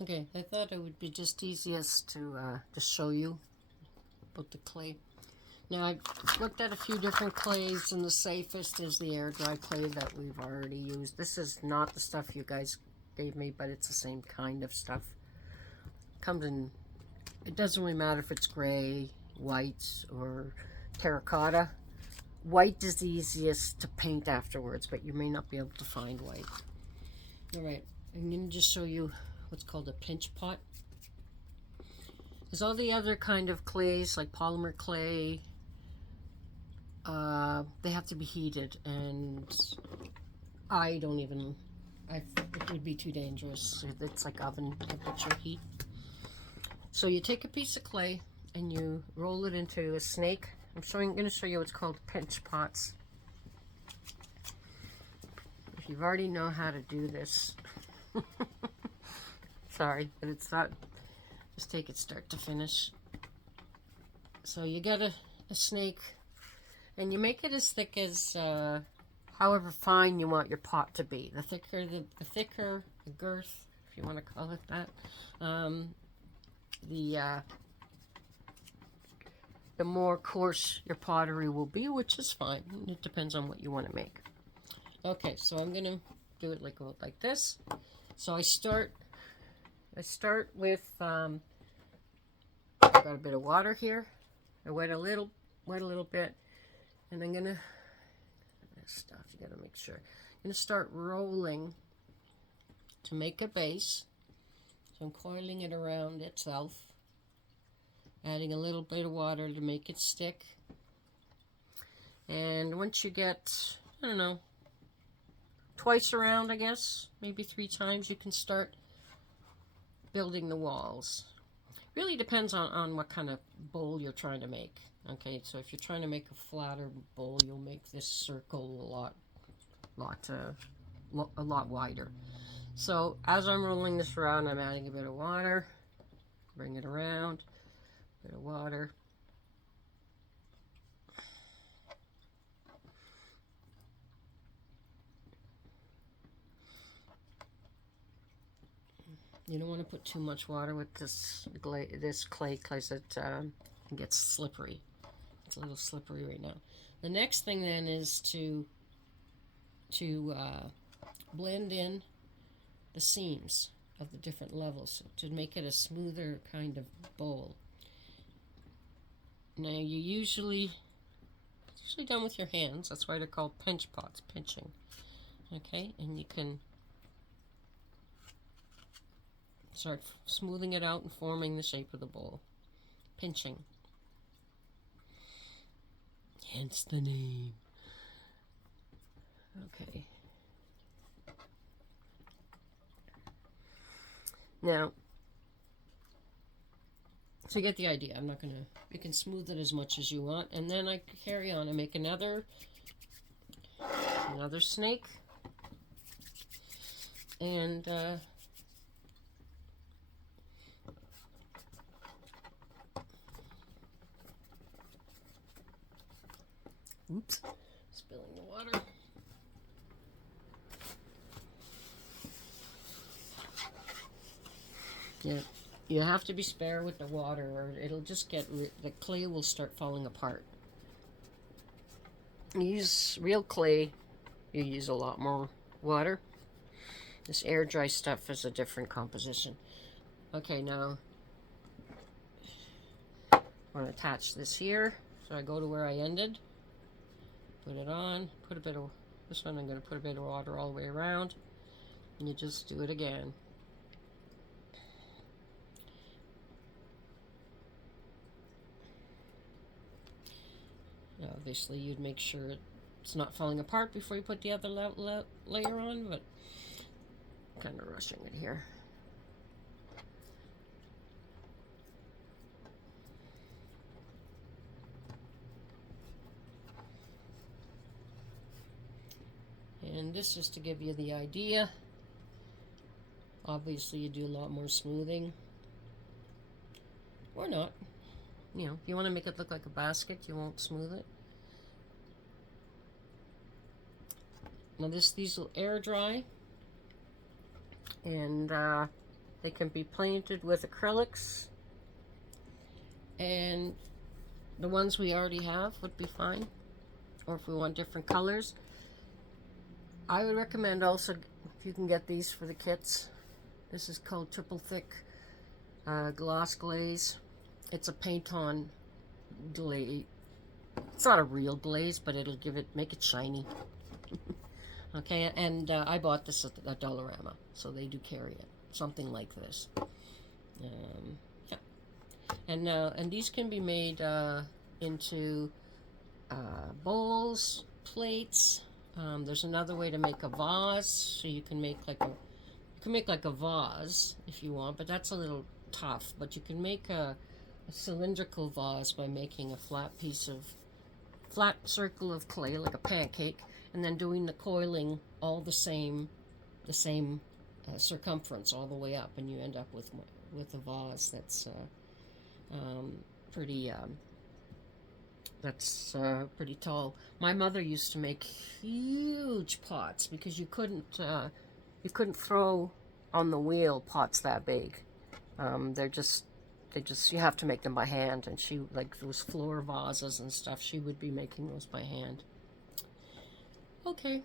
Okay, I thought it would be just easiest to just show you about the clay. Now, I've looked at a few different clays, and the safest is the air dry clay that we've already used. This is not the stuff you guys gave me, but it's the same kind of stuff. Comes in, it doesn't really matter if it's gray, white, or terracotta. White is the easiest to paint afterwards, but you may not be able to find white. Alright, I'm going to just show you what's called a pinch pot. There's all the other kind of clays, like polymer clay. They have to be heated, and I don't even, it would be too dangerous. It's like oven temperature heat. So you take a piece of clay and you roll it into a snake. I'm going to show you what's called pinch pots. If you've already know how to do this, sorry, but it's not, just take it start to finish. So you get a snake, and you make it as thick as however fine you want your pot to be. The thicker the girth, if you want to call it that, the more coarse your pottery will be, which is fine. It depends on what you want to make. Okay, so I'm gonna do it like this. So I start with I've got a bit of water here. I wet a little bit, and I'm gonna stuff. You gotta make sure. I'm gonna start rolling to make a base. So I'm coiling it around itself, adding a little bit of water to make it stick. And once you get, I don't know, twice around, I guess, maybe 3 times, you can start building the walls. Really depends on what kind of bowl you're trying to make. Okay, so if you're trying to make a flatter bowl, you'll make this circle a lot wider. So as I'm rolling this around, I'm adding a bit of water, bring it around, bit of water. You don't want to put too much water with this clay because it gets slippery. It's a little slippery right now. The next thing then is to blend in the seams of the different levels to make it a smoother kind of bowl. Now it's usually done with your hands. That's why they're called pinch pots, pinching. Okay, and you can start smoothing it out and forming the shape of the bowl. Pinching. Hence the name. Okay. Now, so you get the idea. I'm not going to, you can smooth it as much as you want. And then I carry on and make another snake. And oops, spilling the water. Yeah, you have to be spare with the water, or it'll just get, the clay will start falling apart. You use real clay, you use a lot more water. This air dry stuff is a different composition. Okay, now I want to attach this here. So I go to where I ended, put it on, put a bit of, this one I'm going to put a bit of water all the way around, and you just do it again. Obviously, you'd make sure it's not falling apart before you put the other layer on, but I'm kind of rushing it here. And this is to give you the idea. Obviously, you do a lot more smoothing. Or not. You know, if you want to make it look like a basket, you won't smooth it. Now these will air dry, and They can be painted with acrylics, and the ones we already have would be fine. Or if we want different colors, I would recommend also, if you can get these for the kits, this is called Triple Thick Gloss Glaze. It's a paint-on glaze. It's not a real glaze, but it'll make it shiny. Okay, and I bought this at Dollarama, so they do carry it. Something like this. Yeah. And these can be made into bowls, plates. There's another way to make a vase, so you can make like a vase if you want, but that's a little tough. But you can make a cylindrical vase by making a flat circle of clay, like a pancake, and then doing the coiling all the same circumference all the way up, and you end up with a vase that's pretty tall. My mother used to make huge pots because you couldn't throw on the wheel pots that big. You have to make them by hand, and she, like those floor vases and stuff, she would be making those by hand. Okay,